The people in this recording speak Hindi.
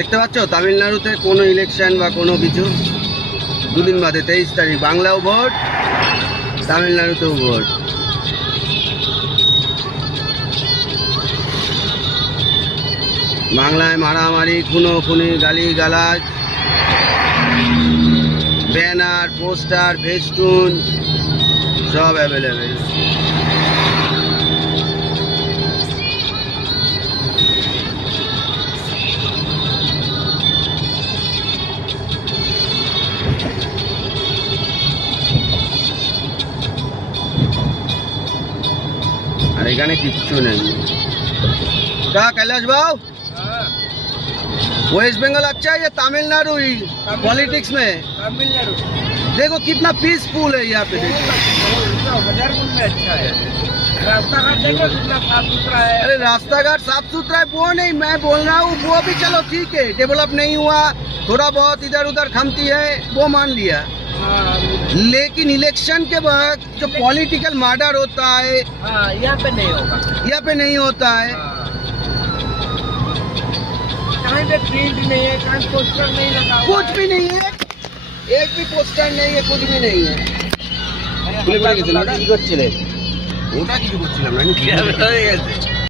দেখতে পাচ্ছ তামিলনাড়ুতে কোনো ইলেকশন বা কোনো কিছু দুদিন বাদে 23 তারিখ বাংলাও ভোট, তামিলনাড়ুতেও ভোট। বাংলায় মারামারি, খুনোখুনি, গালিগালাজ, ব্যানার, পোস্টার, ফেস্টুন সব অ্যাভেলেবেল। আর এখানে কিচ্ছু নেই। क्या कैलाश भाव वेस्ट बंगाल अच्छा है या तमिलनाडु पॉलिटिक्स में? तमिलनाडु देखो कितना पीसफुल है यहाँ पे, देखो 1000 गुण में अच्छा है। रास्ता घाट देखो कितना साफ सुथरा है। अरे रास्ता घाट साफ सुथरा है वो नहीं मैं बोल रहा हूँ, वो भी चलो ठीक है, डेवलप नहीं हुआ, थोड़ा बहुत इधर उधर खमती है वो मान लिया, लेकिन इलेक्शन के बाद जो पॉलिटिकल मर्डर होता है यहाँ पे नहीं होगा, यहाँ पे नहीं होता है। कहीं पे प्रिंट नहीं है, कहीं पोस्टर नहीं लगा हुआ कुछ भी नहीं है, एक भी पोस्टर नहीं है, कुछ भी नहीं है। কি করছিলেন? ওটা কিছু করছিলাম না,